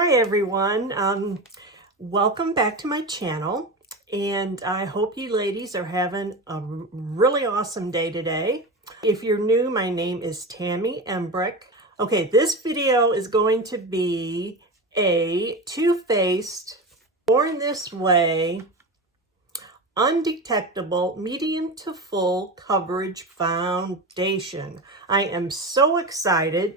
Hi everyone, welcome back to my channel, and I hope you ladies are having a really awesome day today. If you're new, my name is Tammy Embrick. Okay, this video is going to be a Too Faced, Born This Way, Undetectable medium to full coverage foundation. I am so excited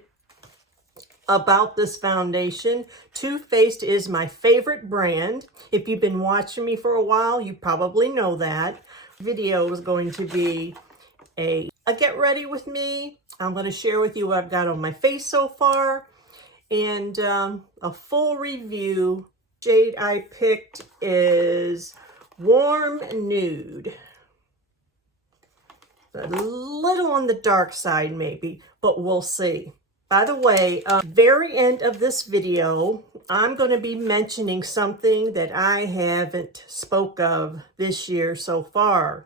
about this foundation. Too Faced is my favorite brand. If you've been watching me for a while, you probably know that. The video is going to be a get ready with me. I'm going to share with you what I've got on my face so far, and a full review. Shade I picked is Warm Nude. A little on the dark side maybe, but we'll see. By the way, very end of this video, I'm going to be mentioning something that I haven't spoke of this year so far.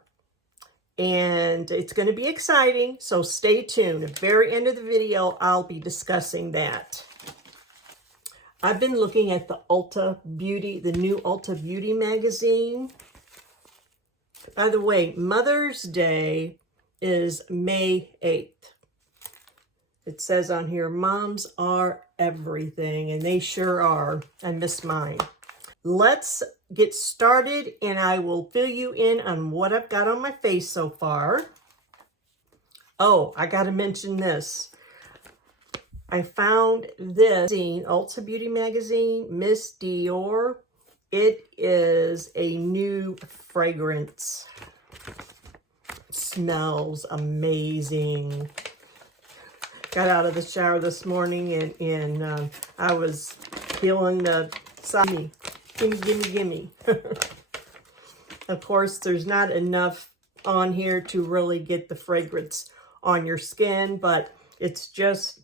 And it's going to be exciting, so stay tuned. At the very end of the video, I'll be discussing that. I've been looking at the ULTA Beauty, the new ULTA Beauty magazine. By the way, Mother's Day is May 8th. It says on here, moms are everything, and they sure are. I miss mine. Let's get started, and I will fill you in on what I've got on my face so far. Oh, I got to mention this. I found this ULTA Beauty magazine, Miss Dior. It is a new fragrance. It smells amazing. Got out of the shower this morning, and I was feeling the side. Gimme. Of course, there's not enough on here to really get the fragrance on your skin, but it's just,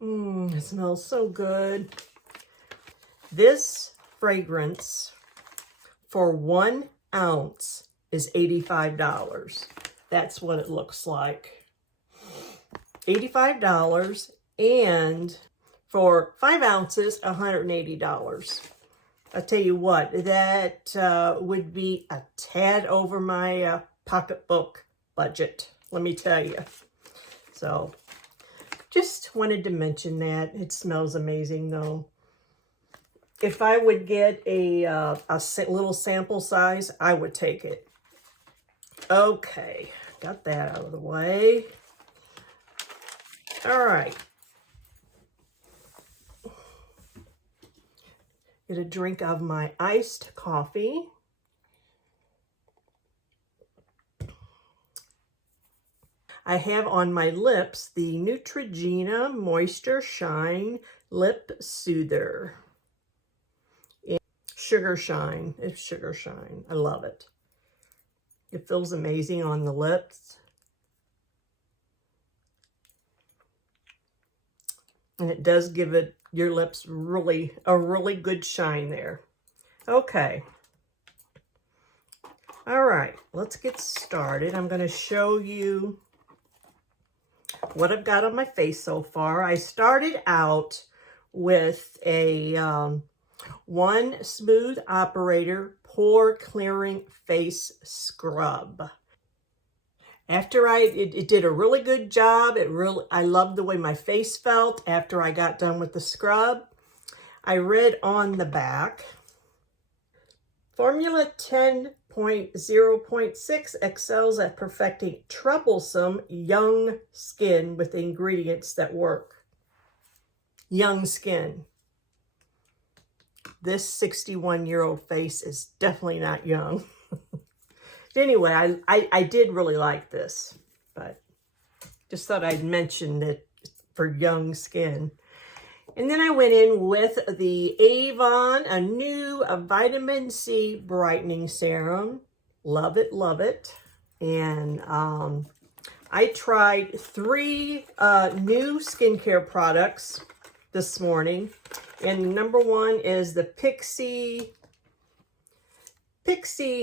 it smells so good. This fragrance for 1 ounce is $85. That's what it looks like. $85, and for 5 ounces, $180. I'll tell you what, that would be a tad over my pocketbook budget, let me tell you. So, just wanted to mention that. It smells amazing, though. If I would get a little sample size, I would take it. Okay, got that out of the way. All right. Get a drink of my iced coffee. I have on my lips the Neutrogena Moisture Shine Lip Soother. Sugar Shine. It's Sugar Shine. I love it. It feels amazing on the lips. And it does give it your lips a really good shine there. Okay. All right, let's get started. I'm going to show you what I've got on my face so far. I started out with a one Smooth Operator Pore Clearing Face Scrub. After it did a really good job. I loved the way my face felt after I got done with the scrub. I read on the back, Formula 10.0.6 excels at perfecting troublesome young skin with ingredients that work. Young skin. This 61-year-old face is definitely not young. Anyway, I did really like this, but just thought I'd mention it for young skin. And then I went in with the Avon, a new vitamin C brightening serum. Love it, love it. And I tried 3 new skincare products this morning. And number 1 is the Pixie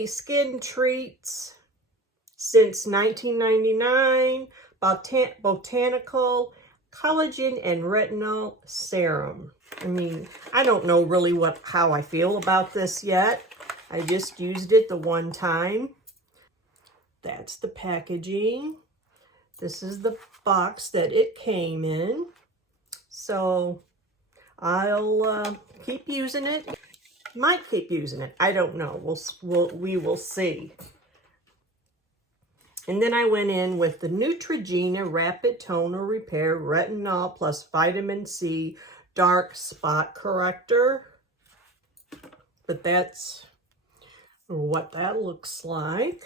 Skin Treats since 1999 Botanical Collagen and Retinol Serum. I mean, I don't know really how I feel about this yet. I just used it the one time. That's the packaging. This is the box that it came in. So I'll keep using it. Might keep using it. I don't know. We will see. And then I went in with the Neutrogena Rapid Toner Repair Retinol plus Vitamin C Dark Spot Corrector. But that's what that looks like.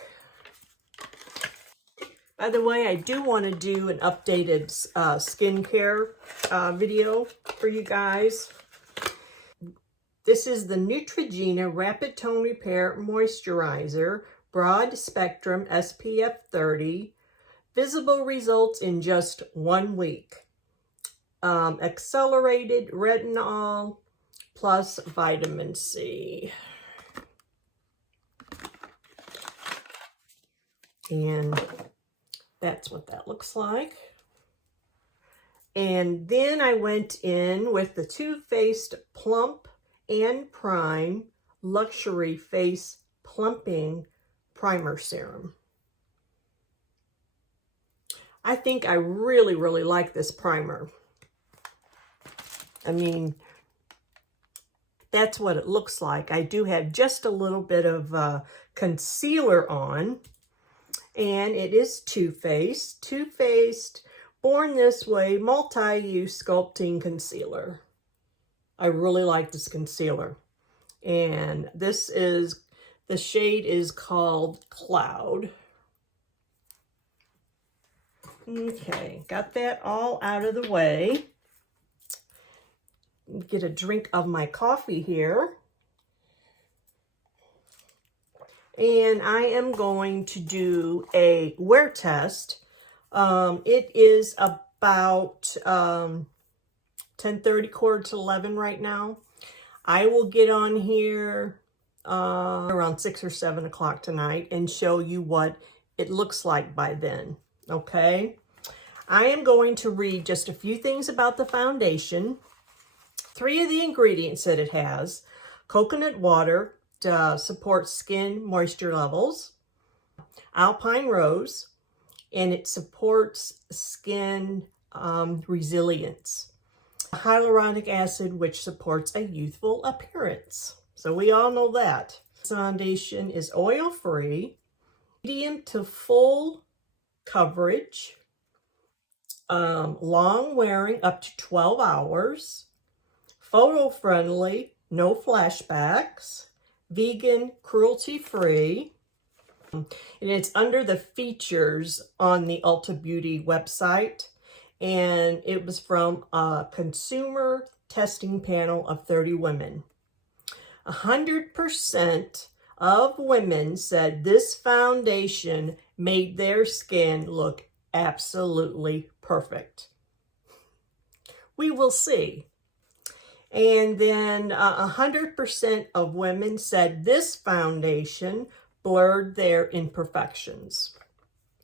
By the way, I do want to do an updated skincare video for you guys. This is the Neutrogena Rapid Tone Repair Moisturizer, Broad Spectrum SPF 30. Visible results in just 1 week. Accelerated retinol plus vitamin C. And that's what that looks like. And then I went in with the Too Faced Plump and Prime Luxury Face Plumping Primer Serum. I think I really, really like this primer. I mean, that's what it looks like. I do have just a little bit of concealer on, and it is Too Faced. Too Faced Born This Way Multi-Use Sculpting Concealer. I really like this concealer. And this is, the shade is called Cloud. Okay, got that all out of the way. Get a drink of my coffee here. And I am going to do a wear test. It is about 10:30, quarter to 11 right now. I will get on here around 6 or 7 o'clock tonight and show you what it looks like by then. Okay? I am going to read just a few things about the foundation. 3 of the ingredients that it has: coconut water to support skin moisture levels, alpine rose, and it supports skin resilience, hyaluronic acid, which supports a youthful appearance. So we all know that. This foundation is oil-free, medium to full coverage, long wearing up to 12 hours, photo-friendly, no flashbacks, vegan, cruelty-free, and it's under the features on the ULTA Beauty website, and it was from a consumer testing panel of 30 women. 100% of women said this foundation made their skin look absolutely perfect. We will see. And then 100% of women said this foundation blurred their imperfections.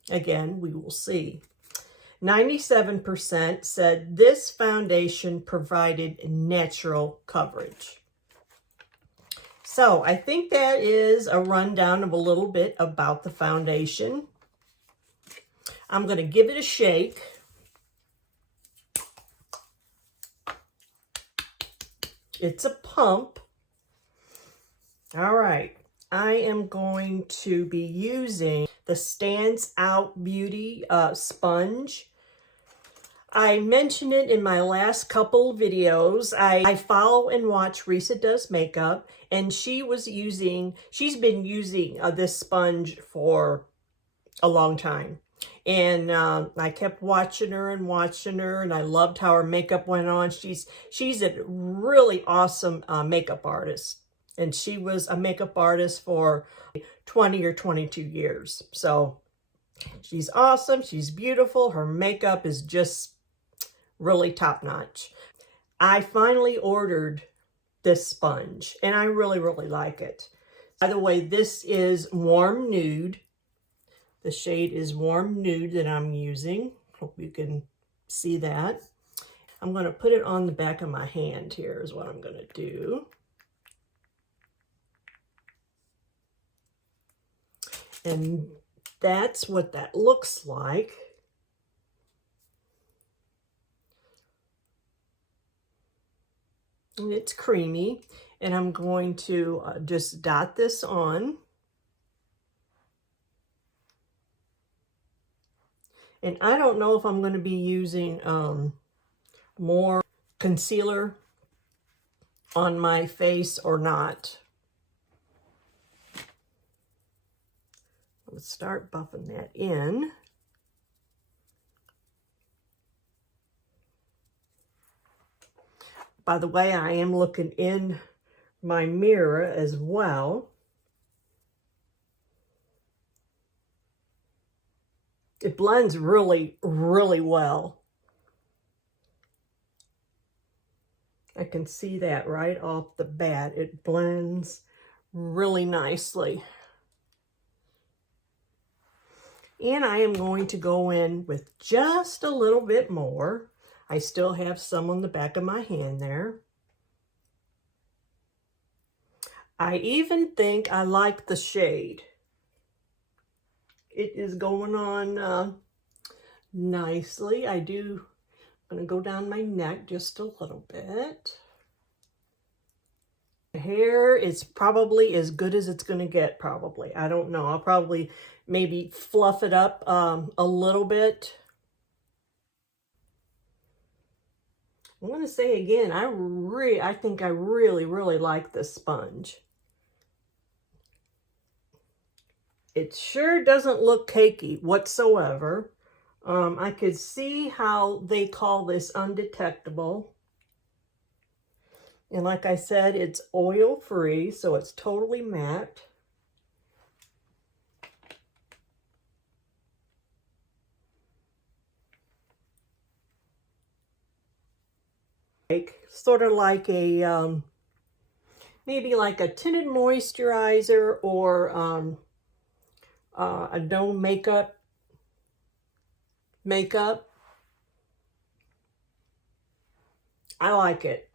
Again, we will see. 97% said this foundation provided natural coverage. So I think that is a rundown of a little bit about the foundation. I'm going to give it a shake. It's a pump. All right. I am going to be using the Stands Out Beauty sponge. I mentioned it in my last couple videos. I follow and watch Risa Does Makeup, and she's been using this sponge for a long time. And I kept watching her, and I loved how her makeup went on. She's a really awesome makeup artist. And she was a makeup artist for 20 or 22 years. So she's awesome. She's beautiful. Her makeup is just really top notch. I finally ordered this sponge, and I really, really like it. By the way, this is Warm Nude. The shade is Warm Nude that I'm using. Hope you can see that. I'm going to put it on the back of my hand here is what I'm going to do. And that's what that looks like. And it's creamy. And I'm going to just dot this on. And I don't know if I'm going to be using more concealer on my face or not. Let's start buffing that in. By the way, I am looking in my mirror as well. It blends really, really well. I can see that right off the bat. It blends really nicely. And I am going to go in with just a little bit more. I still have some on the back of my hand there. I even think I like the shade. It is going on nicely. I'm going to go down my neck just a little bit. The hair is probably as good as it's going to get, probably. I don't know. I'll probably maybe fluff it up a little bit. I'm going to say again, I think I really, really like this sponge. It sure doesn't look cakey whatsoever. I could see how they call this undetectable. And like I said, it's oil-free, so it's totally matte. Sort of like a, maybe like a tinted moisturizer or a no makeup. I like it.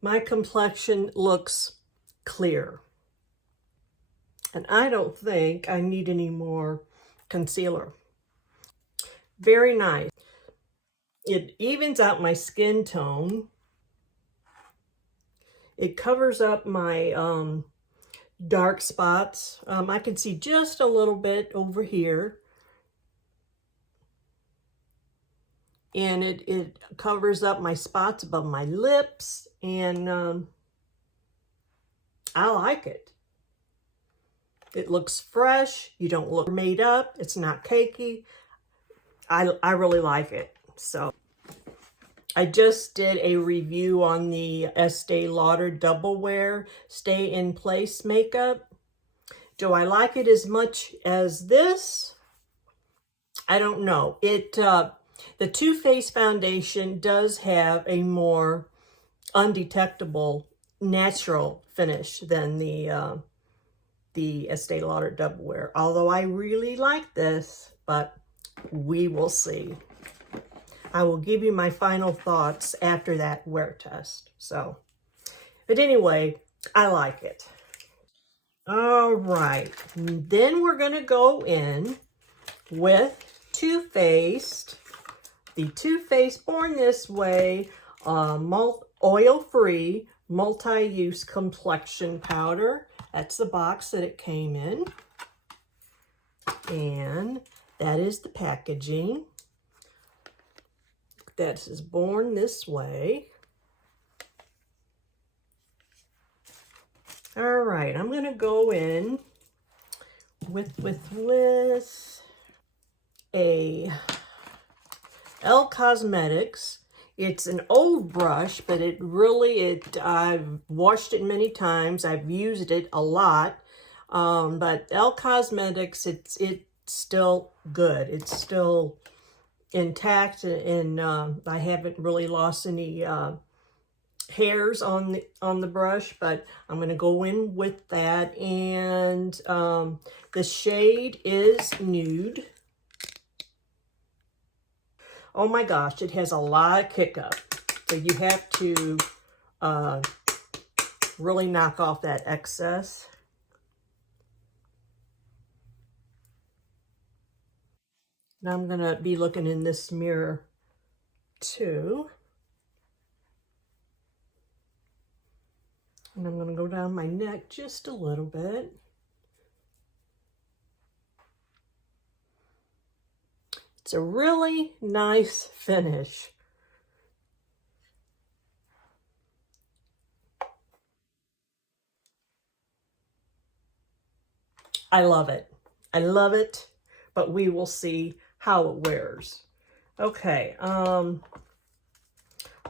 My complexion looks clear. And I don't think I need any more concealer. Very nice. It evens out my skin tone. It covers up my dark spots. I can see just a little bit over here. And it covers up my spots above my lips. And I like it. It looks fresh. You don't look made up. It's not cakey. I really like it. So I just did a review on the Estee Lauder Double Wear Stay in Place makeup. Do I like it as much as this? I don't know. The Too Faced foundation does have a more undetectable natural finish than the Estee Lauder Double Wear. Although I really like this, but we will see. I will give you my final thoughts after that wear test. So, but anyway, I like it. All right, then we're gonna go in with Too Faced, the Too Faced Born This Way oil-free multi-use complexion powder. That's the box that it came in. And that is the packaging. That is Born This Way. All right, I'm gonna go in with a Elle Cosmetics. It's an old brush, but I've washed it many times. I've used it a lot. But Elle Cosmetics, it's still good. It's still intact, and I haven't really lost any hairs on the brush, but I'm going to go in with that. And the shade is Nude. Oh my gosh, it has a lot of kick up. So you have to really knock off that excess. Now I'm gonna be looking in this mirror too. And I'm gonna go down my neck just a little bit. It's a really nice finish. I love it. I love it, but we will see how it wears. Okay, all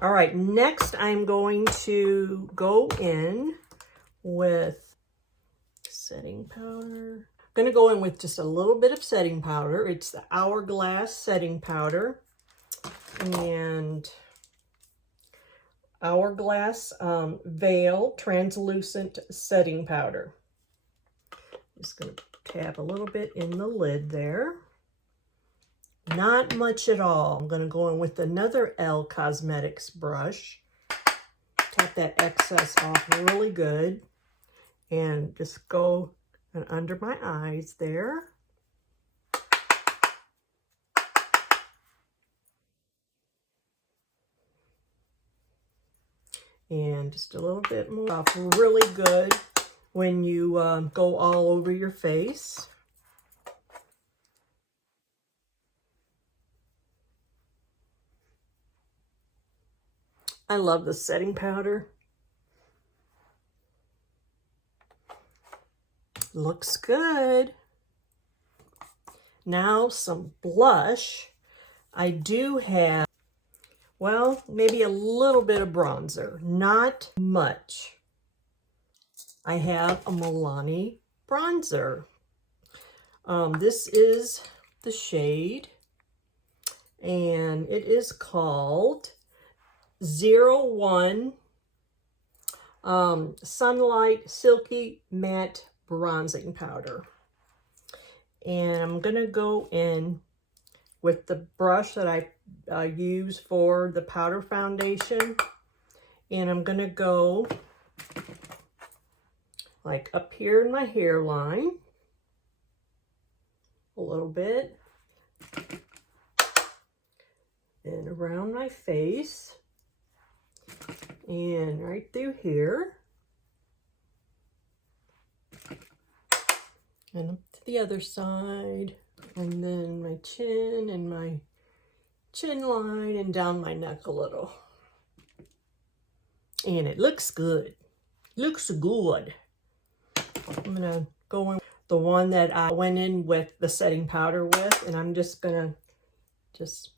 right, next I'm going to go in with setting powder. I'm going to go in with just a little bit of setting powder. It's the Hourglass setting powder. And Hourglass Veil Translucent Setting Powder. Just going to tap a little bit in the lid there. Not much at all. I'm going to go in with another Elle Cosmetics brush. Tap that excess off really good. And just go under my eyes there. And just a little bit more off really good when you go all over your face. I love the setting powder. Looks good. Now some blush. I do have, well, maybe a little bit of bronzer, not much. I have a Milani bronzer. This is the shade, and it is called 01 Sunlight Silky Matte Bronzing Powder. And I'm going to go in with the brush that I use for the powder foundation. And I'm going to go like up here in my hairline a little bit. And around my face. And right through here. And up to the other side. And then my chin and my chin line and down my neck a little. And it looks good. Looks good. I'm gonna go in the one that I went in with the setting powder with, and I'm just gonna just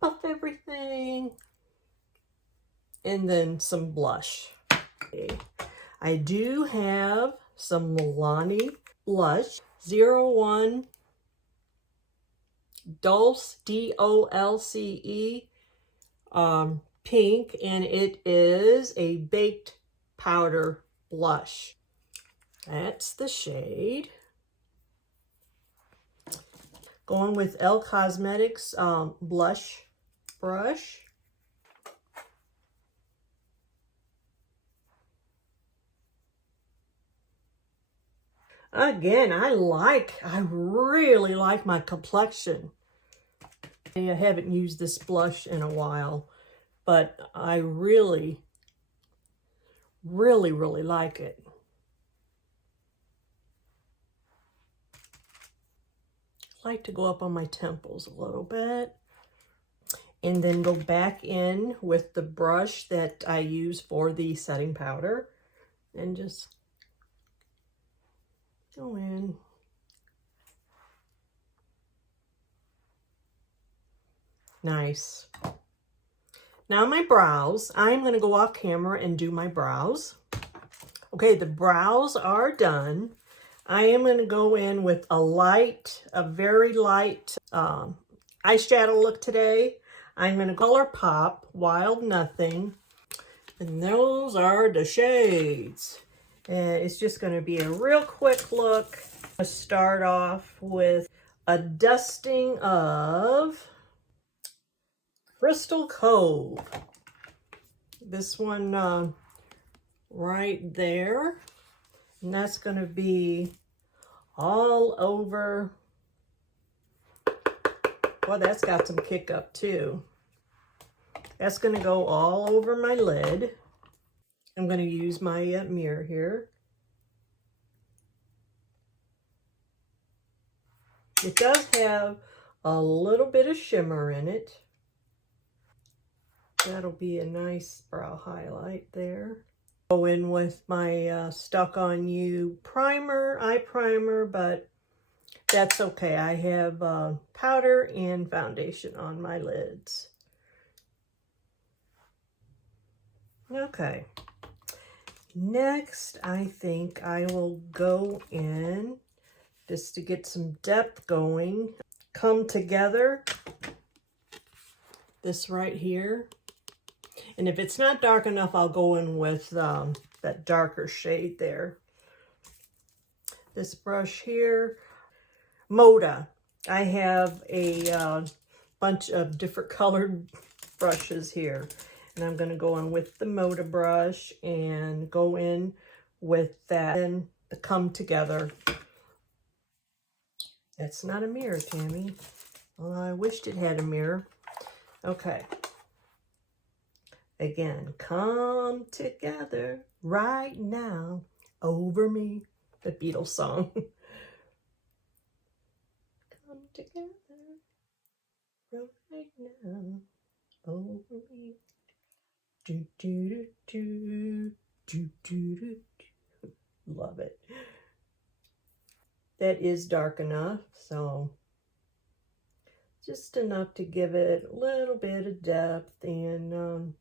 buff everything. And then some blush. Okay. I do have some Milani blush, 01 Dulce, D-O-L-C-E, pink, and it is a baked powder blush. That's the shade. Going with Elle Cosmetics blush brush. Again, I really like my complexion. I haven't used this blush in a while, but I really like it. I like to go up on my temples a little bit. And then go back in with the brush that I use for the setting powder. And just go in. Nice. Now my brows. I'm going to go off camera and do my brows. Okay, the brows are done. I am going to go in with a very light eyeshadow look today. I'm going to ColourPop Wild Nothing. And those are the shades. And it's just going to be a real quick look. I'll start off with a dusting of Crystal Cove. This one right there. And that's going to be all over. Well, that's got some kick up too. That's going to go all over my lid. I'm going to use my mirror here. It does have a little bit of shimmer in it. That'll be a nice brow highlight there. Go in with my Stuck On You primer, eye primer, but that's okay. I have powder and foundation on my lids. Okay. Next, I think I will go in just to get some depth going. Come Together. This right here. And if it's not dark enough, I'll go in with that darker shade there. This brush here. Moda. I have a bunch of different colored brushes here. And I'm going to go in with the Moda brush and go in with that and the Come Together. That's not a mirror, Tammy. Well, I wished it had a mirror. Okay. Again, come together right now over me. The Beatles song. Come together right now over me. Do, do, do, do, do, do, do. Love it. That is dark enough, so just enough to give it a little bit of depth and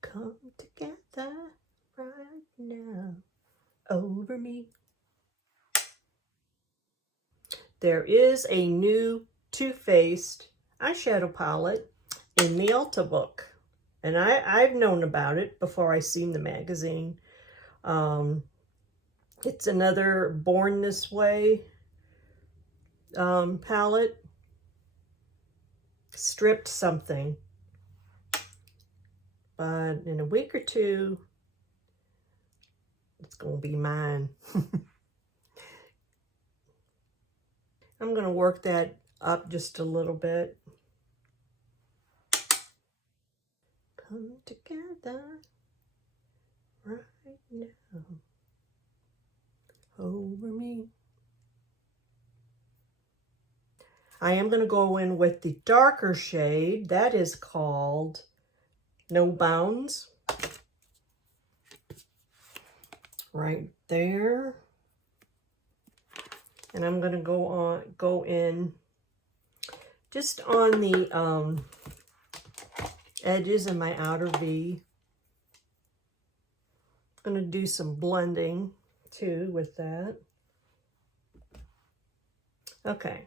come together right now over me. There is a new Too Faced eyeshadow palette in the ULTA book. And I've known about it before I seen the magazine. It's another Born This Way palette. Stripped something. But in a week or two, it's going to be mine. I'm going to work that up just a little bit. Come together right now over me. I am going to go in with the darker shade. That is called No Bounds. Right there. And I'm going to go in just on the edges of my outer V. I'm going to do some blending too with that. Okay.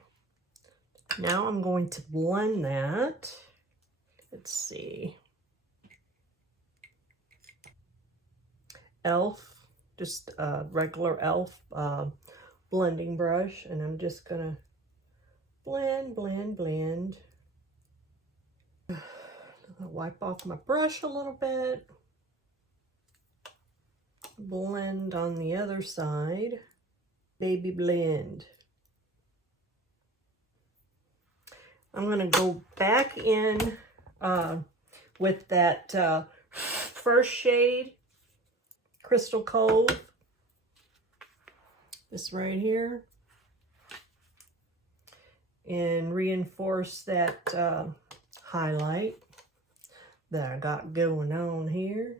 Now I'm going to blend that. Let's see. Elf, just a regular Elf blending brush, and I'm just gonna blend, blend, blend. I'm gonna wipe off my brush a little bit. Blend on the other side. Baby blend. I'm gonna go back in with that first shade, Crystal Cove. This right here, and reinforce that highlight that I got going on here.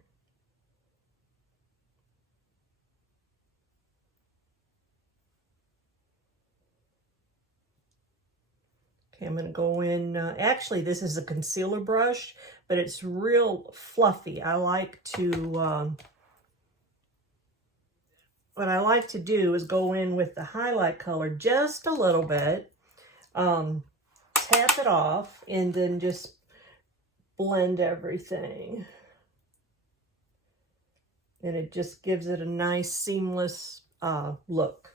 Okay, I'm going to go in, actually this is a concealer brush, but it's real fluffy. I like to what I like to do is go in with the highlight color just a little bit, tap it off, and then just blend everything. and it just gives it a nice seamless look.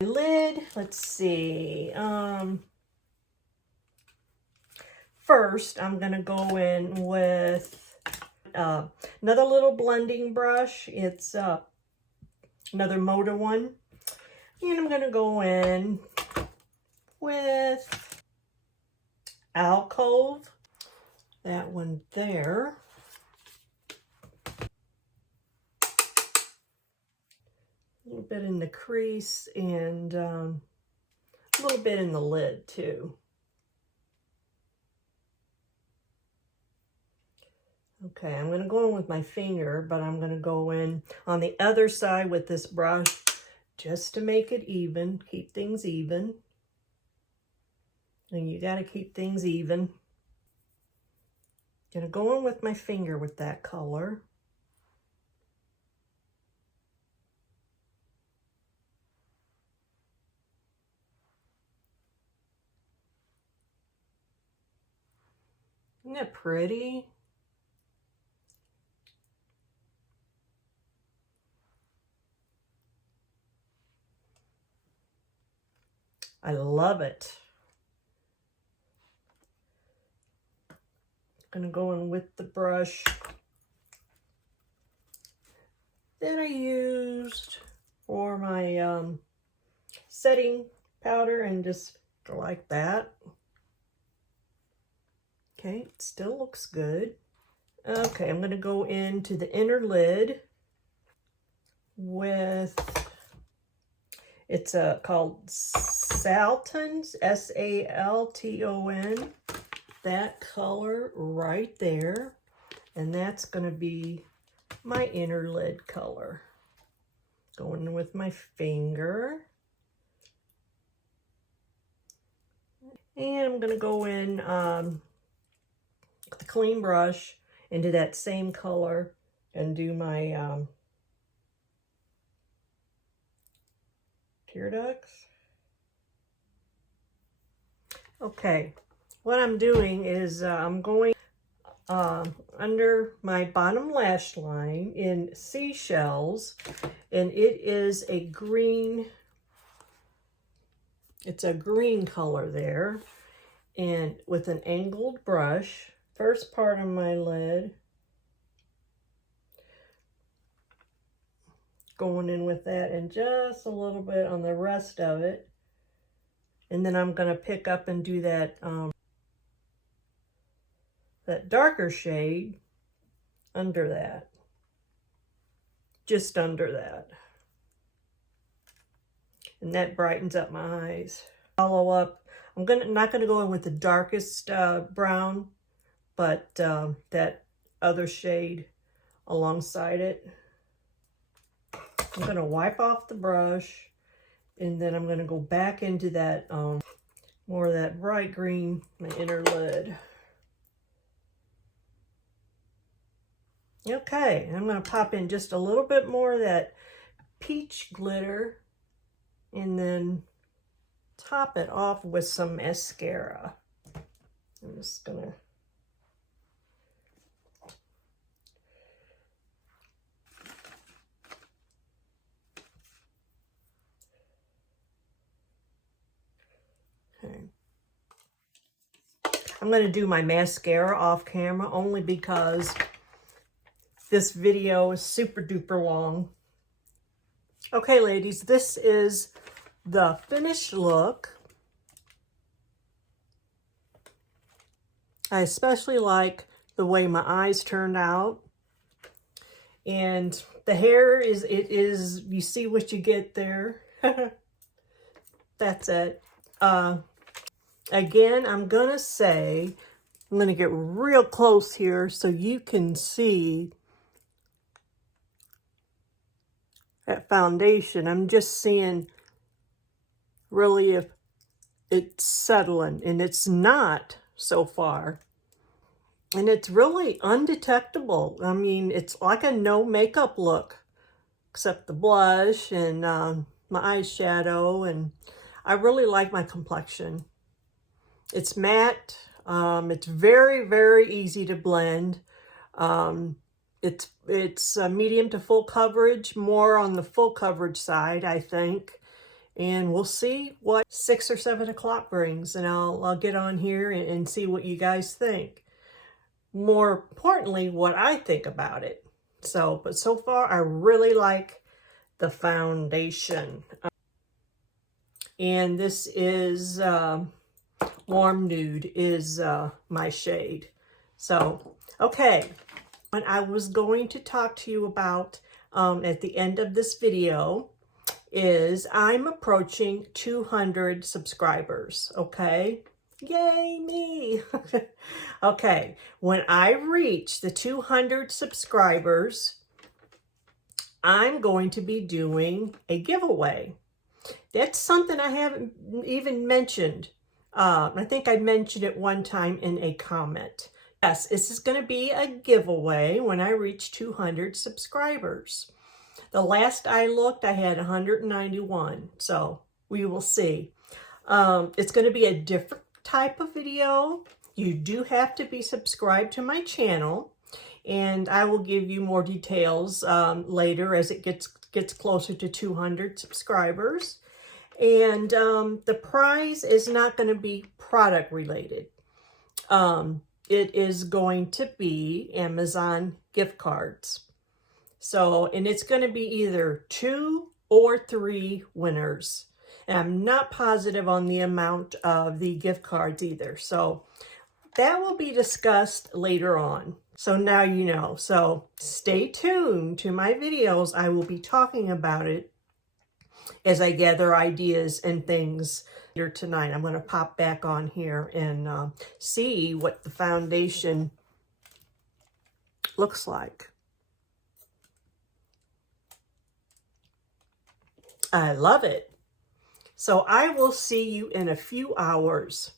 Lid, let's see. First, I'm going to go in with another little blending brush. It's another Moda one. And I'm going to go in with Alcove, that one there. A little bit in the crease and a little bit in the lid too. Okay, I'm going to go in with my finger, but I'm going to go in on the other side with this brush just to make it even, keep things even. And you got to keep things even. Going to go in with my finger with that color. Isn't that pretty? I love it. I'm gonna go in with the brush that I used for my setting powder and just go like that. Okay, it still looks good. Okay, I'm gonna go into the inner lid with, it's called Salton's, S-A-L-T-O-N, that color right there. And that's gonna be my inner lid color. Going in with my finger. And I'm gonna go in with the clean brush into that same color and do my tear ducts. Okay, what I'm doing is I'm going under my bottom lash line in Seashells, and it is a green, it's a green color there, and with an angled brush, first part of my lid, going in with that and just a little bit on the rest of it. And then I'm going to pick up and do that that darker shade under that, just under that. And that brightens up my eyes. Follow up, I'm not going to go in with the darkest brown, but that other shade alongside it. I'm going to wipe off the brush, and then I'm going to go back into that more of that bright green, my inner lid. Okay, I'm going to pop in just a little bit more of that peach glitter and then top it off with some mascara. I'm just going to I'm going to do my mascara off camera only because this video is super duper long. Okay, ladies, this is the finished look. I especially like the way my eyes turned out. And the hair is, you see what you get there. That's it. Again, I'm going to say, I'm going to get real close here so you can see that foundation. I'm just seeing really if it's settling, and it's not so far. And it's really undetectable. I mean, it's like a no makeup look, except the blush and my eyeshadow, and I really like my complexion. It's matte. It's very, very easy to blend. It's medium to full coverage, more on the full coverage side, I think. And we'll see what 6 or 7 o'clock brings, and I'll get on here and see what you guys think. More importantly, what I think about it. But so far, I really like the foundation. And this is Warm Nude is my shade. So, okay. What I was going to talk to you about at the end of this video is I'm approaching 200 subscribers, okay? Yay, me! Okay, when I reach the 200 subscribers, I'm going to be doing a giveaway. That's something I haven't even mentioned. I think I mentioned it one time in a comment. Yes, this is going to be a giveaway when I reach 200 subscribers. The last I looked, I had 191, so we will see. It's going to be a different type of video. You do have to be subscribed to my channel, and I will give you more details later as it gets closer to 200 subscribers. And the prize is not going to be product related. It is going to be Amazon gift cards. So, and it's going to be either 2 or 3 winners. And I'm not positive on the amount of the gift cards either. So that will be discussed later on. So now you know. So stay tuned to my videos. I will be talking about it as I gather ideas and things later tonight. I'm going to pop back on here and see what the foundation looks like. I love it. So I will see you in a few hours.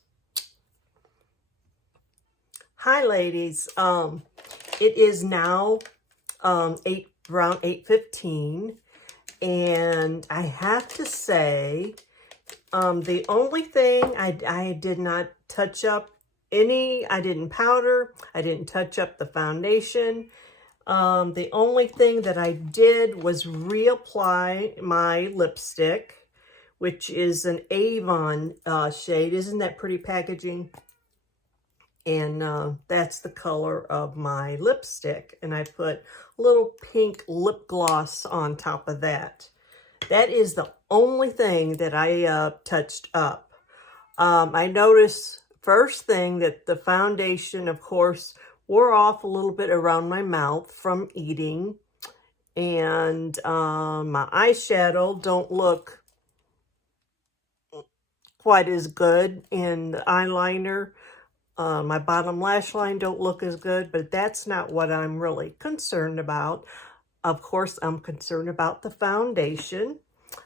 Hi, ladies. It is now around 8:15, and I have to say, the only thing I did not touch up I didn't powder, I didn't touch up the foundation. The only thing that I did was reapply my lipstick, which is an Avon shade. Isn't that pretty packaging? And that's the color of my lipstick. And I put a little pink lip gloss on top of that. That is the only thing that I touched up. I noticed first thing that the foundation, of course, wore off a little bit around my mouth from eating. And my eyeshadow don't look quite as good, and the eyeliner, my bottom lash line don't look as good, but that's not what I'm really concerned about. Of course, I'm concerned about the foundation.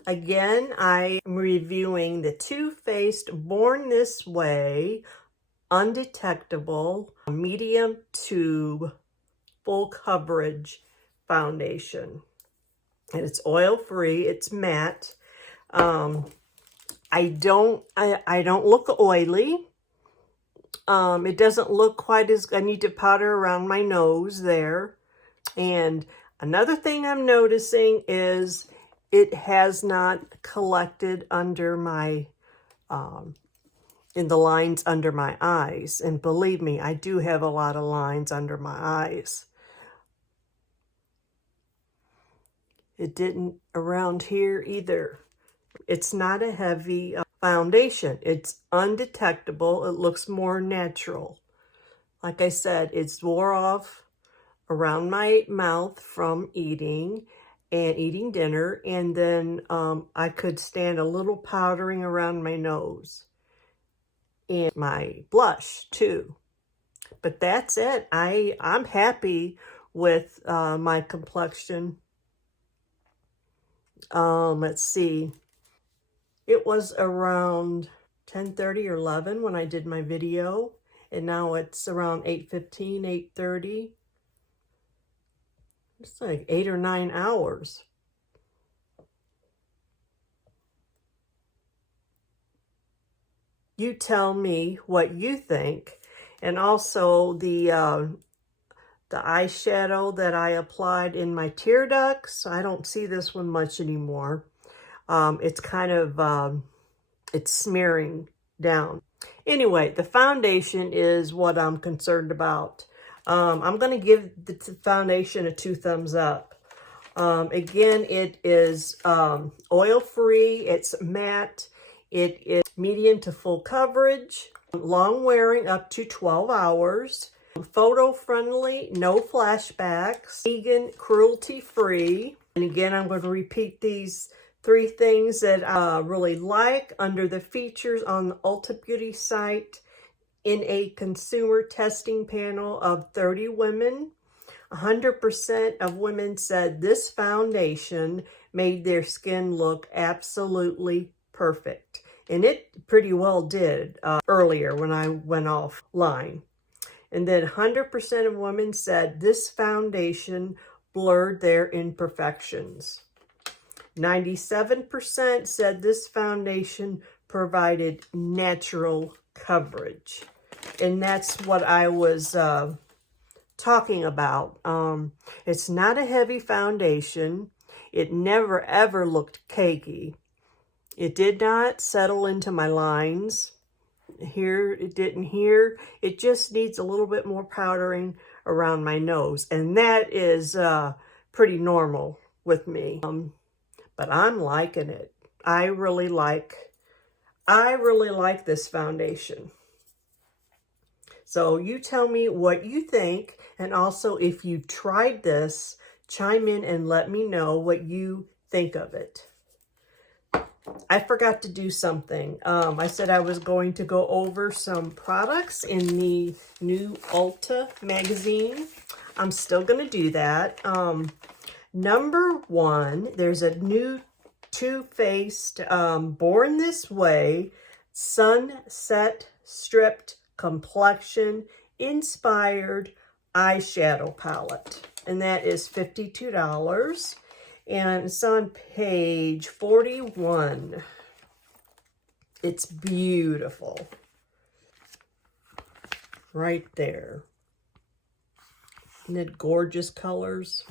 Again, I am reviewing the Too Faced Born This Way Undetectable Medium Tube Full Coverage Foundation. And it's oil-free, it's matte. I don't look oily. It doesn't look quite as, I need to powder around my nose there. And another thing I'm noticing is it has not collected under my, in the lines under my eyes. And believe me, I do have a lot of lines under my eyes. It didn't around here either. It's not a heavy foundation. It's undetectable. It looks more natural. Like I said, it's wore off around my mouth from eating dinner. And then I could stand a little powdering around my nose and my blush too. But that's it. I'm happy with my complexion. Let's see. It was around 10:30 or 11 when I did my video, and now it's around 8:15, 8:30. It's like 8 or 9 hours. You tell me what you think. And also the the eyeshadow that I applied in my tear ducts. I don't see this one much anymore. It's kind of, it's smearing down. Anyway, the foundation is what I'm concerned about. I'm going to give the foundation a 2 thumbs up. Again, it is oil-free, it's matte, it is medium to full coverage, long wearing up to 12 hours, photo-friendly, no flashbacks, vegan, cruelty-free. And again, I'm going to repeat these 3 things that I really like under the features on the ULTA Beauty site. In a consumer testing panel of 30 women, 100% of women said this foundation made their skin look absolutely perfect. And it pretty well did earlier when I went offline. And then 100% of women said this foundation blurred their imperfections. 97% said this foundation provided natural coverage. And that's what I was talking about. It's not a heavy foundation. It never ever looked cakey. It did not settle into my lines. Here, it didn't here. It just needs a little bit more powdering around my nose. And that is pretty normal with me. But I'm liking it. I really like this foundation. So you tell me what you think, and also if you tried this, chime in and let me know what you think of it. I forgot to do something. I said I was going to go over some products in the new ULTA magazine. I'm still going to do that. Number 1, there's a new Too Faced Born This Way Sunset Stripped Complexion Inspired Eyeshadow Palette. And that is $52. And it's on page 41. It's beautiful. Right there. Isn't it gorgeous colors?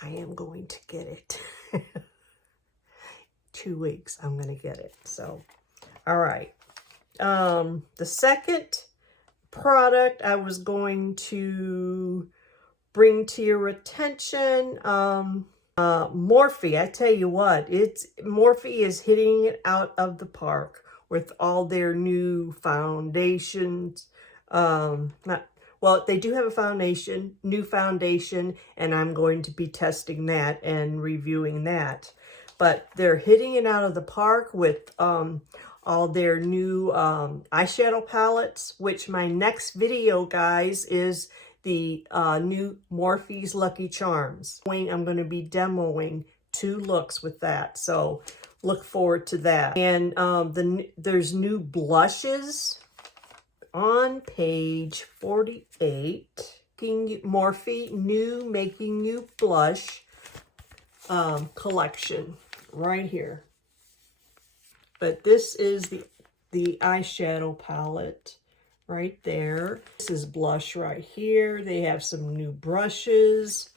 I am going to get it. 2 weeks, I'm going to get it. So, all right. The second product I was going to bring to your attention, Morphe. I tell you what, Morphe is hitting it out of the park with all their new foundations. Well, they do have a new foundation, and I'm going to be testing that and reviewing that. But they're hitting it out of the park with all their new eyeshadow palettes, which my next video, guys, is the new Morphe's Lucky Charms. I'm going to be demoing 2 looks with that, so look forward to that. And there's new blushes on page 48. Morphe new Making You Blush collection right here. But this is the eyeshadow palette right there. This is blush right here. They have some new brushes.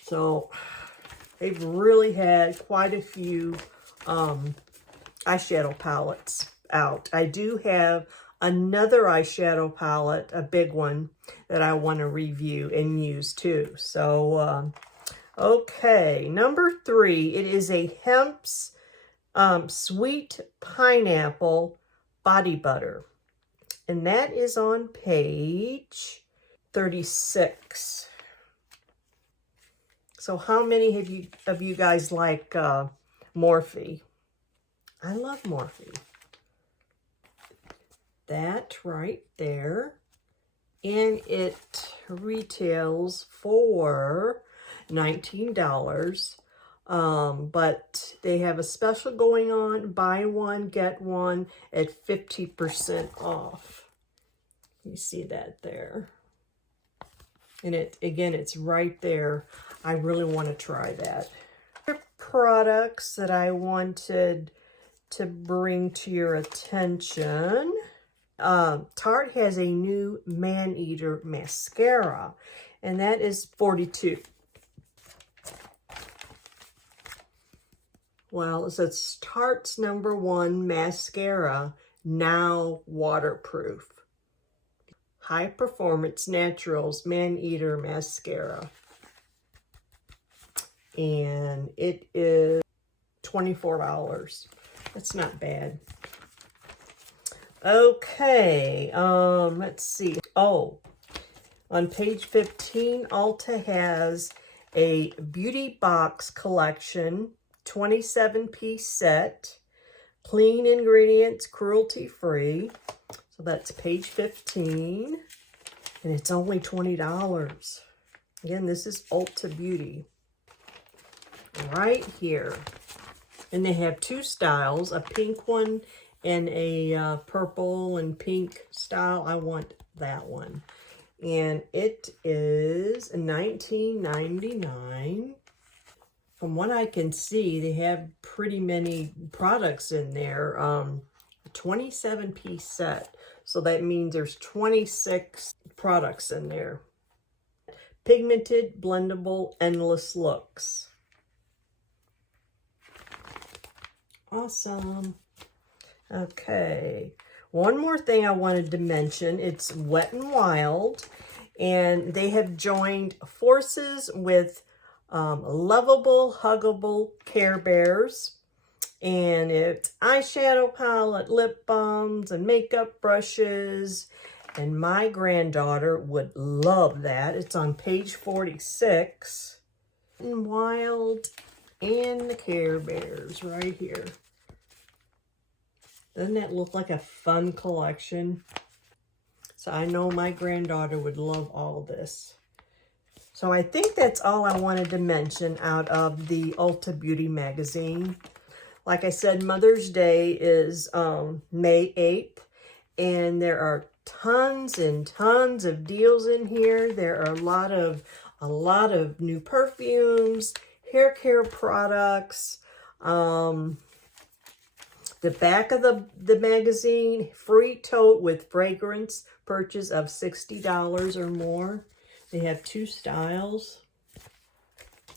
So they've really had quite a few eyeshadow palettes out. I do have another eyeshadow palette, a big one, that I want to review and use too. So, okay, number 3, it is a Hemp's Sweet Pineapple Body Butter. And that is on page 36. So how many of you guys like Morphe? I love Morphe. That right there. And it retails for $19. But they have a special going on, buy one, get one at 50% off. You see that there. And again, it's right there. I really want to try that. Other products that I wanted to bring to your attention. Tarte has a new Man-Eater mascara, and that is 42. Well, it says Tarte's #1 mascara, now waterproof. High Performance Naturals Man-Eater mascara. And it is $24. That's not bad. Okay, let's see. Oh, on page 15, Ulta has a beauty box collection, 27-piece set, clean ingredients, cruelty-free. So that's page 15, and it's only $20. Again, this is Ulta Beauty right here. And they have two styles, a pink one and a purple and pink style. I want that one. And it is $19.99. From what I can see, they have pretty many products in there. 27-piece set. So that means there's 26 products in there. Pigmented, blendable, endless looks. Awesome. Okay. One more thing I wanted to mention. It's Wet n Wild. And they have joined forces with Lovable, Huggable Care Bears. And it's eyeshadow palette, lip balms, and makeup brushes. And my granddaughter would love that. It's on page 46. Wet n Wild and the Care Bears right here. Doesn't that look like a fun collection? So I know my granddaughter would love all this. So I think that's all I wanted to mention out of the Ulta Beauty magazine. Like I said, Mother's Day is May 8th, and there are tons and tons of deals in here. There are a lot of new perfumes, hair care products. The back of the magazine, free tote with fragrance, purchase of $60 or more. They have two styles.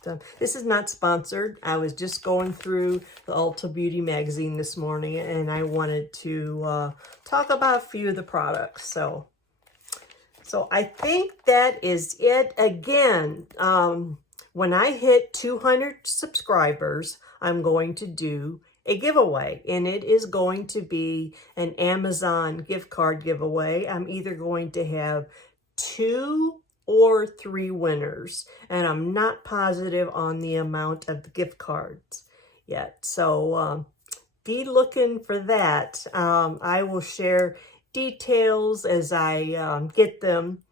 So this is not sponsored. I was just going through the Ulta Beauty magazine this morning, and I wanted to talk about a few of the products. So I think that is it. Again, when I hit 200 subscribers, I'm going to do a giveaway, and it is going to be an Amazon gift card giveaway. I'm either going to have 2 or 3 winners, and I'm not positive on the amount of the gift cards yet. So be looking for that. I will share details as I get them,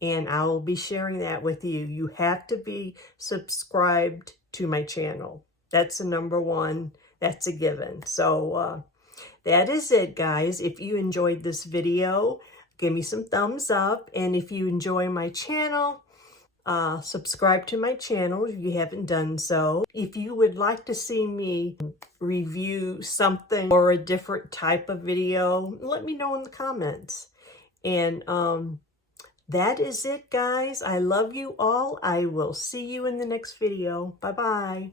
and I will be sharing that with you. You have to be subscribed to my channel. That's the #1. That's a given. So that is it, guys. If you enjoyed this video, give me some thumbs up. And if you enjoy my channel, subscribe to my channel if you haven't done so. If you would like to see me review something or a different type of video, let me know in the comments. And that is it, guys. I love you all. I will see you in the next video. Bye-bye.